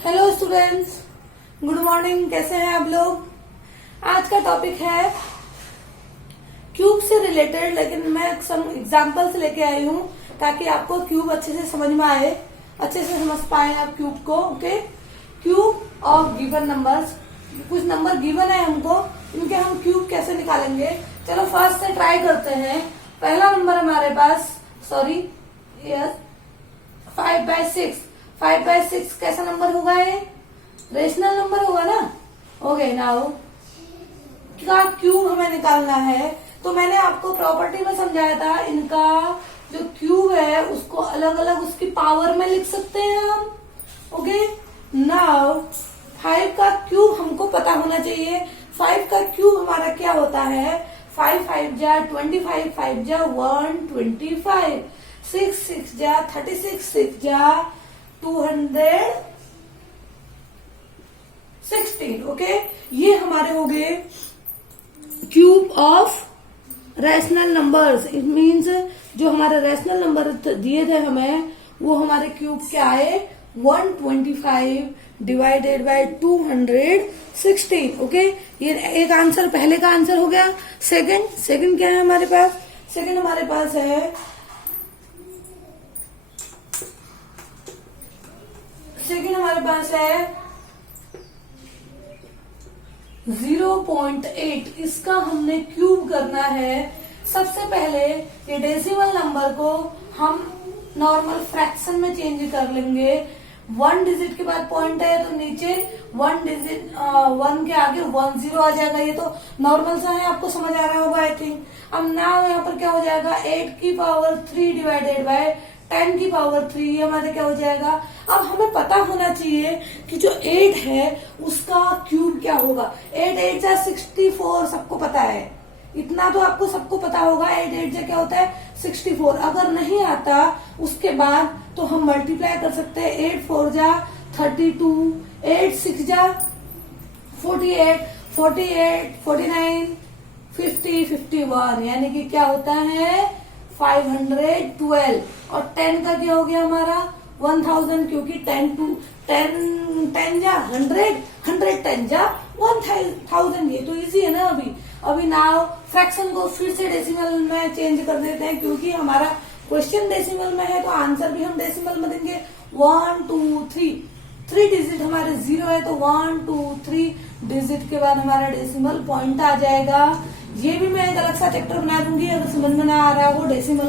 Hello students, good morning. कैसे हैं आप लोग? आज का टॉपिक है क्यूब से रिलेटेड, लेकिन मैं सम एग्जांपल्स लेके आई हूँ ताकि आपको क्यूब अच्छे से समझ में आए, अच्छे से समझ पाए आप क्यूब को। Okay, cube of given numbers. कुछ नंबर गिवन है हमको, इनके हम क्यूब कैसे निकालेंगे। चलो फर्स्ट से ट्राई करते हैं। पहला नंबर हमारे पास 5/6। 5/6 कैसा नंबर होगा? ये रेशनल नंबर होगा ना। ओके, नाउ का क्यूब हमें निकालना है। तो मैंने आपको प्रॉपर्टी में समझाया था, इनका जो क्यूब है उसको अलग अलग उसकी पावर में लिख सकते हैं हम। ओके, नाउ 5 का क्यूब हमको पता होना चाहिए। 5 का क्यूब हमारा क्या होता है? 5 5 जा 25, 5 जा 125, 6 6 जा 36, 6 जा 216। ओके, ये हमारे हो गए cube of rational numbers. It means जो हमारे रैशनल नंबर दिए थे हमें, वो हमारे क्यूब क्या आए? 125 डिवाइडेड बाय 216। ओके, ये एक आंसर, पहले का आंसर हो गया। सेकंड क्या है हमारे पास? सेकंड हमारे पास है 0.8। इसका हमने क्यूब करना है। सबसे पहले ये डेसिमल नंबर को हम नॉर्मल फ्रैक्शन में चेंज कर लेंगे। 1 डिजिट के बाद पॉइंट है तो नीचे 1 डिजिट 1 के आगे 10 आ जाएगा। ये तो नॉर्मल सा है, आपको समझ आ रहा होगा आई थिंक। अब नाउ यहाँ पर क्या हो जाएगा? 8 की पावर 3 डिवाइडेड बाय 10 की पावर 3। ये हमारे क्या हो जाएगा? अब हमें पता होना चाहिए कि जो 8 है उसका क्यूब क्या होगा। 8 8 जा 64, सबको पता है। इतना तो आपको सबको पता होगा। 8 8 जा क्या होता है? 64। अगर नहीं आता उसके बाद तो हम मल्टीप्लाई कर सकते हैं। 8 4 जा 32, 8 6 जा 48, 48 49, 50 51, यानी कि क्या होता है? 512। और 10 का क्या हो गया हमारा? 1000, क्योंकि 10 जा 100, 100 10 जा 1000। ये तो इजी है ना। अभी नाउ फ्रैक्शन को फिर से डेसिमल में चेंज कर देते हैं, क्योंकि हमारा क्वेश्चन डेसिमल में है तो आंसर भी हम डेसिमल में देंगे। 1 2 3 डिजिट हमारे 0 है तो 1 2 3 डिजिट के बाद हमारा डेसिमल पॉइंट आ जाएगा। ये भी मैं एक अलग सा चैप्टर बना दूंगी, अगर समझ में ना आ रहा हो डेसिमल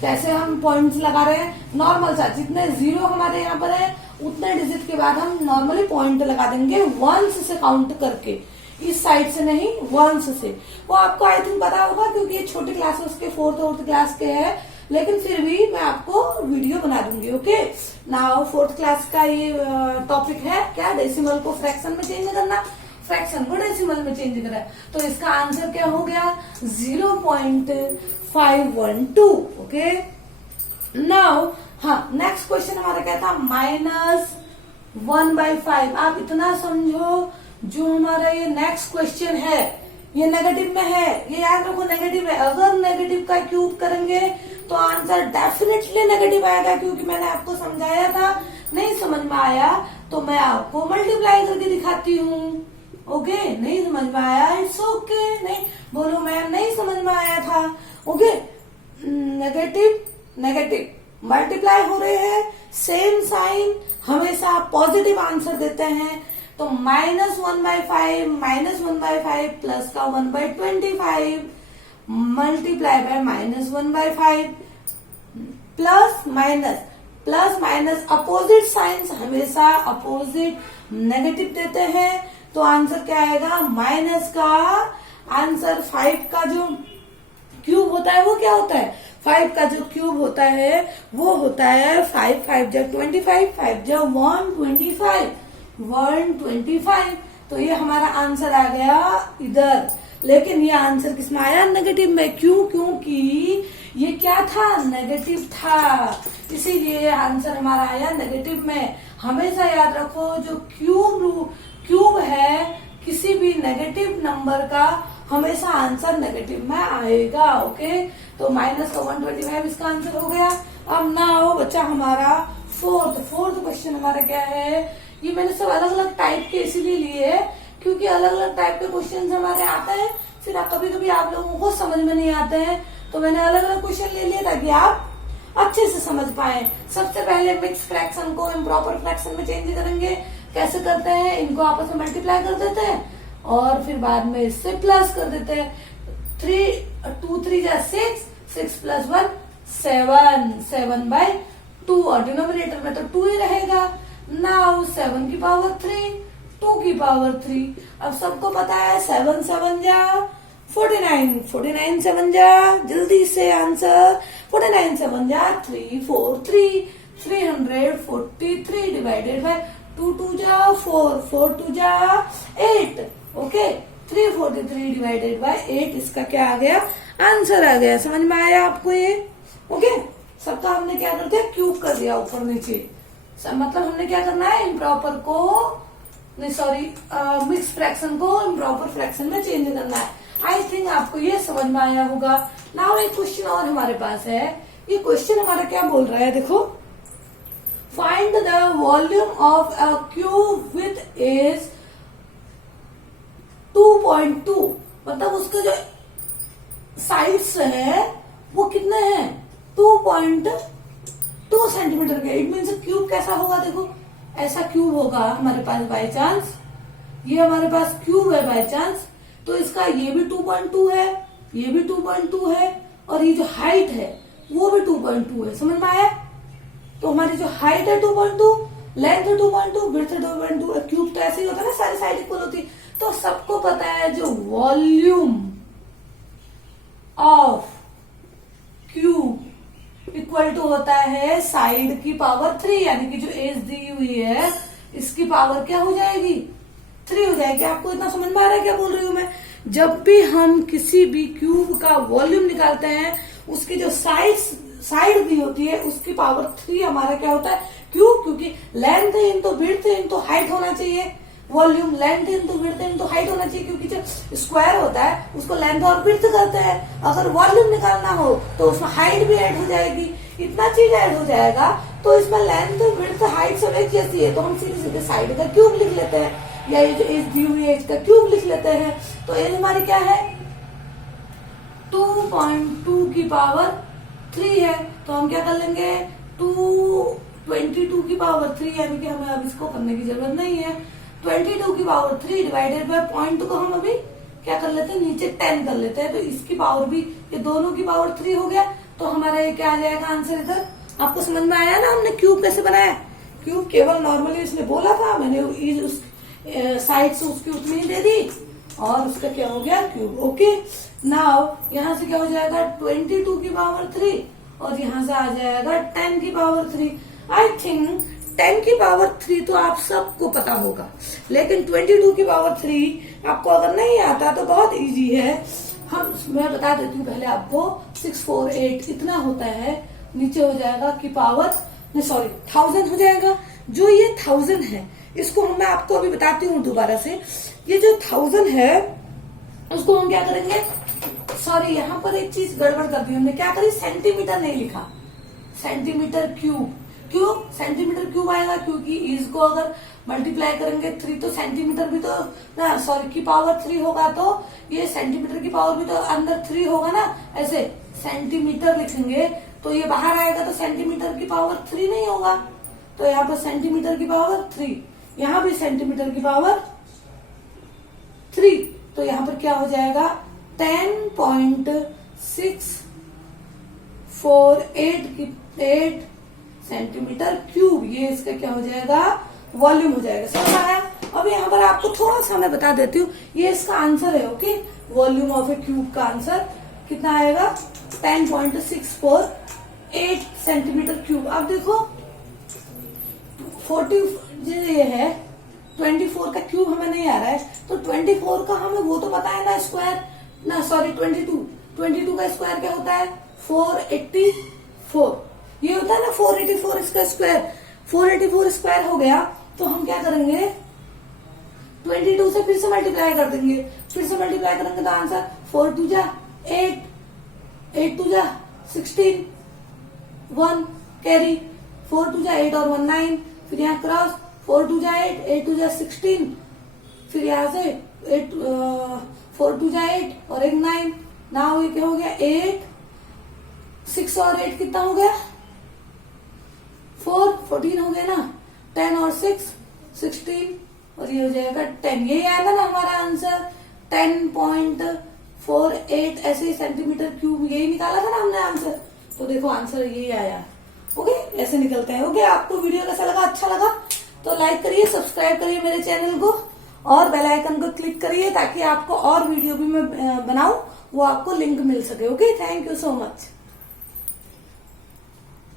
कैसे हम पॉइंट्स लगा रहे हैं। नॉर्मल सा जितने 0 हमारे यहाँ पर है उतने डिजिट के बाद हम नॉर्मली पॉइंट लगा देंगे, वंस से काउंट करके, इस साइड से नहीं, वंस से। वो आपको आई थिंक पता होगा, क्योंकि ये छोटे क्लासेस के 4th क्लास के है, लेकिन फिर भी मैं आपको वीडियो बना दूंगी। ओके, नाउ 4th क्लास का ये टॉपिक है क्या? डेसिमल को फ्रैक्शन में चेंज करना, फ्रैक्शन को डेसिमल में चेंज करा। तो इसका आंसर क्या हो गया? 0.512। ओके, नाउ हाँ, नेक्स्ट क्वेश्चन हमारा क्या था? -1/5। आप इतना समझो, जो हमारा ये नेक्स्ट क्वेश्चन है ये नेगेटिव में है। ये याद रखो, नेगेटिव है। अगर नेगेटिव का क्यूब करेंगे तो आंसर डेफिनेटली नेगेटिव आएगा, क्योंकि मैंने आपको समझाया था। नहीं समझ में आया तो मैं आपको मल्टीप्लाई करके दिखाती हूँ। ओके, नहीं समझ में आया, इट्स ओके। नहीं बोलो मैम नहीं समझ में आया था। ओके, नेगेटिव मल्टीप्लाई हो रहे हैं, सेम साइन हमेशा पॉजिटिव आंसर देते हैं। तो -1/5 प्लस का 1/25 multiply by -1/5 plus minus opposite signs हमेशा अपोजिट नेगेटिव देते हैं। तो आंसर क्या आएगा? माइनस का आंसर 5 का जो क्यूब होता है वो क्या होता है? 5 का जो क्यूब होता है वो होता है 5 5 जा 25, 5 जा 125, 125। तो ये हमारा आंसर आ गया इधर। लेकिन ये आंसर किसमें आया? नेगेटिव में। क्यों? क्योंकि ये क्या था? नेगेटिव था, इसीलिए आंसर हमारा आया नेगेटिव में। हमेशा याद रखो, जो क्यूब है किसी भी नेगेटिव नंबर का हमेशा आंसर नेगेटिव में आएगा। ओके, तो माइनस का 125 इसका आंसर हो गया। अब ना हो बच्चा हमारा फोर्थ क्वेश्चन हमारा क्या है? ये मैंने सब अलग अलग टाइप के इसीलिए लिए है क्योंकि अलग अलग टाइप के क्वेश्चन हमारे आते हैं, फिर कभी कभी आप लोगों को समझ में नहीं आते हैं, तो मैंने अलग अलग क्वेश्चन ले लिए ताकि आप अच्छे से समझ पाए। सबसे पहले मिक्स फ्रैक्शन को इम्प्रॉपर फ्रैक्शन में चेंज करेंगे। कैसे करते हैं, इनको आपस में मल्टीप्लाई कर देते हैं और फिर बाद में इससे प्लस कर देते हैं। 2 3 जा 6, 6 + 1 7, 7/2 और डिनोमिनेटर में तो 2 ही रहेगा। नाउ 7 की पावर 3, 2 की पावर 3। अब सबको पता है 7 7 जा 49, 49 7 जा, जल्दी से आंसर 49 7 जा 343, 343 डिवाइडेड बाय 2 2 जा 4, 4 2 जा 8। ओके, 343 डिवाइडेड बाय 8 इसका क्या आ गया, आंसर आ गया। समझ में आया आपको ये? ओके, सबका हमने क्या कर दिया, क्यूब कर दिया ऊपर नीचे। मतलब हमने क्या करना है, इम्प्रॉपर को नहीं सॉरी मिक्स फ्रैक्शन को इम्प्रॉपर फ्रैक्शन में चेंज करना है। आई थिंक आपको ये समझ में आया होगा। नाउ एक क्वेश्चन और हमारे पास है। ये क्वेश्चन हमारा क्या बोल रहा है, देखो, find the volume of a cube with edge 2.2। मतलब उसके जो साइड्स है वो कितने हैं, 2.2 सेंटीमीटर के। इट मीन्स क्यूब कैसा होगा, देखो ऐसा क्यूब होगा हमारे पास बाय चांस, ये हमारे पास क्यूब है बाय चांस, तो इसका ये भी 2.2 है, ये भी 2.2 है और ये जो हाइट है वो भी 2.2 है। समझ में आया? तो हमारी जो हाइट है 2.2, लेंथ है 2.2, विड्थ है 2.2। क्यूब तो ऐसे ही होता है ना, सारी साइड इक्वल होती। तो सबको पता है जो volume of cube equal to होता है साइड की पावर 3, यानी कि जो एज दी हुई है इसकी पावर क्या हो जाएगी, 3 हो जाएगी। आपको इतना समझ में आ रहा है क्या बोल रही हूं मैं? जब भी हम किसी भी क्यूब का वॉल्यूम निकालते हैं उसकी जो साइड दी होती है उसकी पावर 3 हमारा क्या होता है, क्यूब। क्योंकि length into width into height होना चाहिए, volume length into width into height होना चाहिए, क्योंकि जो स्क्वायर होता है उसको लेंथ और विड्थ करते हैं। अगर वॉल्यूम निकालना हो तो उसमें हाइट भी ऐड हो जाएगी, इतना चीज ऐड हो जाएगा। तो इसमें लेंथ विड्थ हाइट सब एक जैसी है, तो हम सीधे सीधे साइड का क्यूब लिख लेते हैं, या ये जो एज दी हुई है इसका क्यूब लिख लेते हैं। तो एज हमारी क्या है, 2.2 की पावर 3 है। तो हम क्या कर लेंगे, 22 की पावर 3, यानी कि हमें अब इसको करने की जरूरत नहीं है। 22 की पावर 3 डिवाइडेड बाय 0.2 को हम अभी क्या कर लेते हैं, नीचे 10 कर लेते हैं। तो इसकी पावर भी, ये दोनों की पावर 3 हो गया। तो हमारा ये क्या आ जाएगा आंसर इधर। आपको समझ में आया ना हमने क्यूब कैसे बनाया? क्यूब केवल नॉर्मली इसने बोला था, मैंने उस साइड से उसकी उतनी ही दे दी और उसका क्या हो गया, क्यूब। ओके, नाउ यहाँ से क्या हो जाएगा, 22 की पावर 3 और यहाँ से आ जाएगा 10 की पावर 3। आई थिंक 10 की पावर 3 तो आप सबको पता होगा, लेकिन 22 की पावर 3 आपको अगर नहीं आता तो बहुत इजी है। मैं बता देती हूँ पहले आपको। 648 इतना होता है, नीचे हो जाएगा की पावर, नहीं सॉरी 1000 हो जाएगा। जो ये 1000 है इसको मैं आपको अभी बताती हूँ दोबारा से। ये जो 1000 है उसको हम क्या करेंगे, सॉरी यहाँ पर एक चीज गड़बड़ कर दी हमने, क्या करी, सेंटीमीटर नहीं लिखा, सेंटीमीटर क्यूब। क्यों सेंटीमीटर क्यूब आएगा, क्योंकि इसको अगर मल्टीप्लाई करेंगे 3 तो सेंटीमीटर भी तो ना, सॉरी की पावर 3 होगा तो ये सेंटीमीटर की पावर भी तो अंदर 3 होगा ना, ऐसे सेंटीमीटर लिखेंगे तो ये बाहर आएगा तो सेंटीमीटर की पावर 3 नहीं होगा। तो यहाँ पर सेंटीमीटर की पावर 3, यहाँ भी सेंटीमीटर की पावर 3, तो यहाँ पर क्या हो जाएगा 10.648 सेंटीमीटर क्यूब। ये इसका क्या हो जाएगा, वॉल्यूम हो जाएगा। समझ आया? अब यहाँ पर आपको थोड़ा सा मैं बता देती हूँ, ये इसका आंसर है। Okay, volume of A cube का आंसर कितना आएगा, 10.648 सेंटीमीटर क्यूब। अब देखो 40 ये है, 24 का क्यूब हमें नहीं आ रहा है, तो 24 का हमें वो तो पता है ना, स्क्वायर ना, सॉरी 22 का स्क्वायर क्या होता है, 484। ये होता है ना 484 इसका स्क्वायर, 484 स्क्वायर हो गया। तो हम क्या करेंगे, 22 से फिर से मल्टीप्लाई कर देंगे, फिर से मल्टीप्लाई करेंगे तो आंसर 4 2 जा 8, 8 2 जा 16, 1 कैरी, 4 2 जा 8 और 1 9, फिर यहाँ क्रॉस 4 टू जा 8, 8 टू जा 16, फिर यहाँ से 8 4 टू जा 8 और एक 9। नाउ ये क्या हो गया 8, 6 और 8 कितना हो गया 4, 14 हो गया ना। 10 और 6 16 और ये हो जाएगा 10। यही आया था ना हमारा आंसर 10.48 ऐसे सेंटीमीटर क्यूब, यही निकाला था ना हमने आंसर। तो देखो आंसर यही आया। ओके, ऐसे निकलते हैं। ओके, आपको वीडियो कैसा लगा, अच्छा लगा तो लाइक करिए, सब्सक्राइब करिए मेरे चैनल को और बेल आइकन को क्लिक करिए ताकि आपको और वीडियो भी मैं बनाऊं वो आपको लिंक मिल सके। Okay, thank you so much.